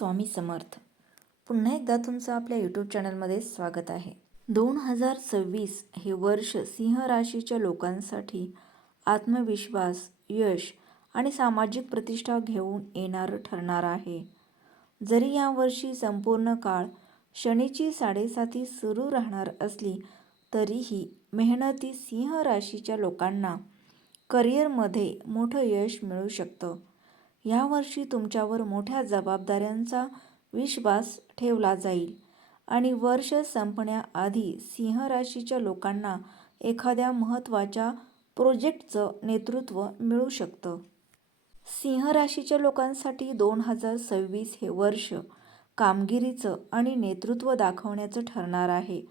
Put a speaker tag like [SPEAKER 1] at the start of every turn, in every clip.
[SPEAKER 1] स्वामी समर्थ. पुन्हा एकदा तुमचं आपल्या यूट्यूब चॅनलमध्ये स्वागत आहे. दोन हजार सव्वीस हे वर्ष सिंह राशीच्या लोकांसाठी आत्मविश्वास यश आणि सामाजिक प्रतिष्ठा घेऊन येणारं ठरणार आहे. जरी यावर्षी संपूर्ण काळ शनीची साडेसाती सुरू राहणार असली तरीही मेहनती सिंह राशीच्या लोकांना करिअरमध्ये मोठं यश मिळू शकतं. यावर्षी तुमच्यावर मोठ्या जबाबदाऱ्यांचा विश्वास ठेवला जाईल. आणि वर्ष संपण्याआधी सिंह राशीच्या लोकांना एखाद्या महत्त्वाच्या प्रोजेक्टचं नेतृत्व मिळू शकतं. सिंह राशीच्या लोकांसाठी दोन हजार सव्वीस हे वर्ष कामगिरीचं आणि नेतृत्व दाखवण्याचं ठरणार आहे.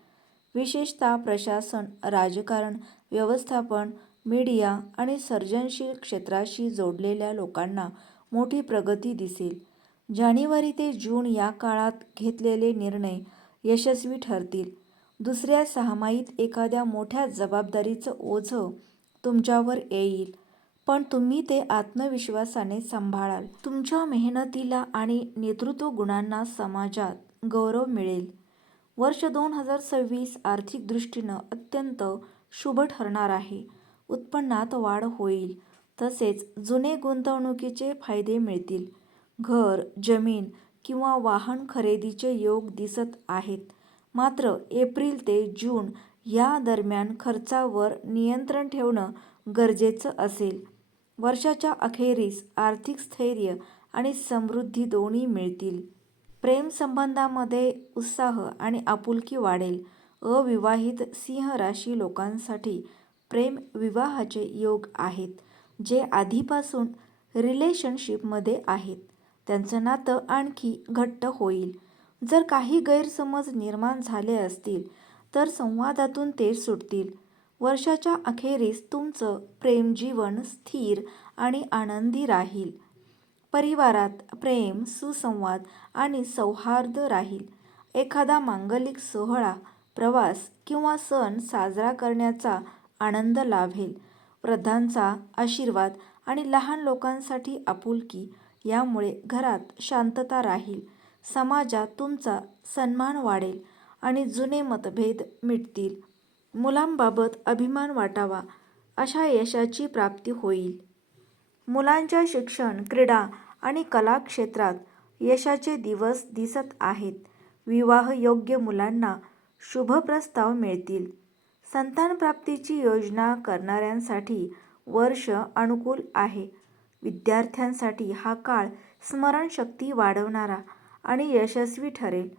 [SPEAKER 1] विशेषतः प्रशासन राजकारण व्यवस्थापन मीडिया आणि सर्जनशील क्षेत्राशी जोडलेल्या लोकांना मोठी प्रगती दिसेल. जानेवारी ते जून या काळात घेतलेले निर्णय यशस्वी ठरतील. दुसऱ्या सहामाहीत एखाद्या मोठ्या जबाबदारीचं ओझं तुमच्यावर येईल. पण तुम्ही ते आत्मविश्वासाने सांभाळाल. तुमच्या मेहनतीला आणि नेतृत्व गुणांना समाजात गौरव मिळेल. वर्ष दोन हजार सव्वीस आर्थिक दृष्टीनं अत्यंत शुभ ठरणार आहे. उत्पन्नात वाढ होईल. तसेच जुने गुंतवणुकीचे फायदे मिळतील. घर जमीन किंवा वाहन खरेदीचे योग दिसत आहेत. मात्र एप्रिल ते जून या दरम्यान खर्चावर नियंत्रण ठेवणं गरजेचं असेल. वर्षाच्या अखेरीस आर्थिक स्थैर्य आणि समृद्धी दोन्ही मिळतील. प्रेमसंबंधामध्ये उत्साह आणि आपुलकी वाढेल. अविवाहित सिंह राशी लोकांसाठी प्रेम विवाहाचे योग आहेत. जे आधीपासून रिलेशनशिपमध्ये आहेत. त्यांचं नातं आणखी घट्ट होईल. जर काही गैरसमज निर्माण झाले असतील तर संवादातून ते सुटतील. वर्षाच्या अखेरीस तुमचं प्रेमजीवन स्थिर आणि आनंदी राहील. परिवारात प्रेम सुसंवाद आणि सौहार्द राहील. एखादा मांगलिक सोहळा प्रवास किंवा सण साजरा करण्याचा आनंद लाभेल. वृद्धांचा आशीर्वाद आणि लहान लोकांसाठी आपुलकी यामुळे घरात शांतता राहील समाजात तुमचा सन्मान वाढेल आणि जुने मतभेद मिटतील. मुलांबाबत अभिमान वाटावा अशा यशाची प्राप्ती होईल. मुलांच्या शिक्षण क्रीडा आणि कला क्षेत्रात यशाचे दिवस दिसत आहेत. विवाह योग्य मुलांना शुभ प्रस्ताव मिळतील. संतानप्राप्तीची योजना करणाऱ्यांसाठी वर्ष अनुकूल आहे. विद्यार्थ्यांसाठी हा काळ स्मरणशक्ती वाढवणारा आणि यशस्वी ठरेल.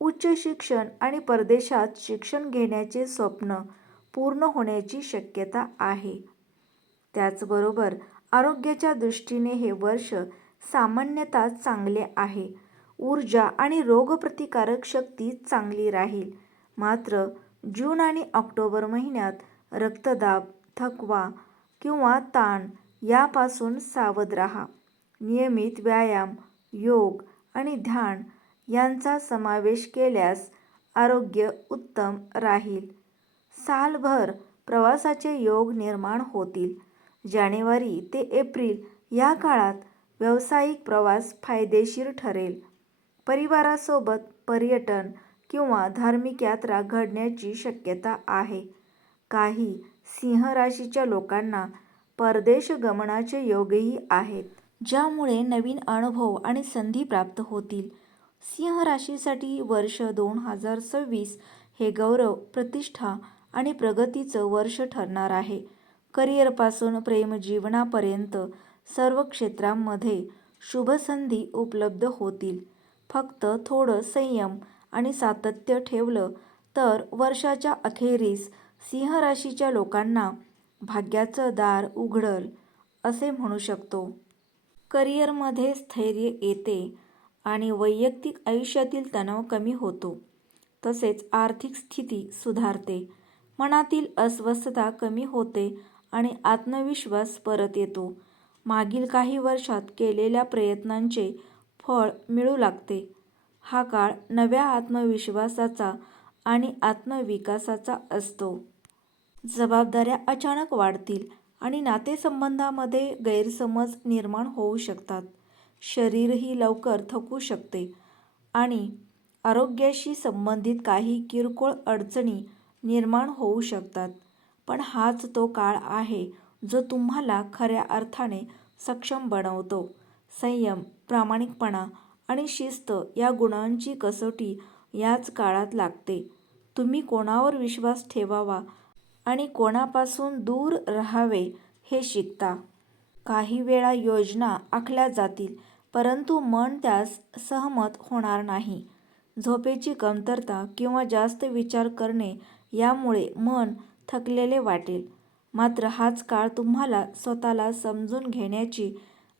[SPEAKER 1] उच्च शिक्षण आणि परदेशात शिक्षण घेण्याचे स्वप्न पूर्ण होण्याची शक्यता आहे. त्याचबरोबर आरोग्याच्या दृष्टीने हे वर्ष सामान्यतः चांगले आहे. ऊर्जा आणि रोगप्रतिकारक शक्ती चांगली राहील. मात्र जून आणि ऑक्टोबर महिन्यात रक्तदाब थकवा किंवा ताण यापासून सावध राहा. नियमित व्यायाम योग आणि ध्यान यांचा समावेश केल्यास आरोग्य उत्तम राहील. सालभर प्रवासाचे योग निर्माण होतील. जानेवारी ते एप्रिल या काळात व्यावसायिक प्रवास फायदेशीर ठरेल. परिवारासोबत पर्यटन किंवा धार्मिक यात्रा घडण्याची शक्यता आहे. काही सिंह राशीच्या लोकांना परदेश गमनाचे योगही आहेत ज्यामुळे नवीन अनुभव आणि संधी प्राप्त होतील. सिंह राशीसाठी वर्ष दोन हजार सव्वीस हे गौरव प्रतिष्ठा आणि प्रगतीचं वर्ष ठरणार आहे. करिअरपासून प्रेमजीवनापर्यंत सर्व क्षेत्रांमध्ये शुभसंधी उपलब्ध होतील. फक्त थोडं संयम आणि सातत्य ठेवलं तर वर्षाच्या अखेरीस सिंह राशीच्या लोकांना भाग्याचं दार उघडल असे म्हणू शकतो. करिअरमध्ये स्थैर्य येते आणि वैयक्तिक आयुष्यातील तणाव कमी होतो. तसेच आर्थिक स्थिती सुधारते. मनातील अस्वस्थता कमी होते आणि आत्मविश्वास परत येतो. मागील काही वर्षात केलेल्या प्रयत्नांचे फळ मिळू लागते. हा काळ नव्या आत्मविश्वासाचा आणि आत्मविकासाचा असतो. जबाबदाऱ्या अचानक वाढतील आणि नातेसंबंधामध्ये गैरसमज निर्माण होऊ शकतात. शरीरही लवकर थकू शकते आणि आरोग्याशी संबंधित काही किरकोळ अडचणी निर्माण होऊ शकतात. पण हाच तो काळ आहे जो तुम्हाला खऱ्या अर्थाने सक्षम बनवतो. संयम प्रामाणिकपणा आणि शिस्त या गुणांची कसोटी याच काळात लागते. तुम्ही कोणावर विश्वास ठेवावा आणि कोणापासून दूर राहावे हे शिकता. काही वेळा योजना आखल्या जातील परंतु मन त्यास सहमत होणार नाही. झोपेची कमतरता किंवा जास्त विचार करणे यामुळे मन थकलेले वाटेल. मात्र हाच काळ तुम्हाला स्वतःला समजून घेण्याची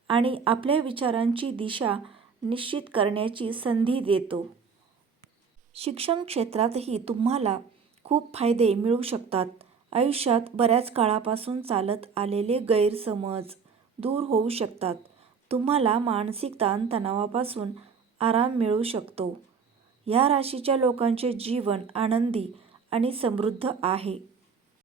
[SPEAKER 1] आणि आपल्या विचारांची दिशा निश्चित करण्याची संधी देतो. शिक्षण क्षेत्रातही तुम्हाला खूप फायदे मिळू शकतात. आयुष्यात बऱ्याच काळापासून चालत आलेले गैरसमज दूर होऊ शकतात. तुम्हाला मानसिक ताणतणावापासून आराम मिळू शकतो. या राशीच्या लोकांचे जीवन आनंदी आणि समृद्ध आहे.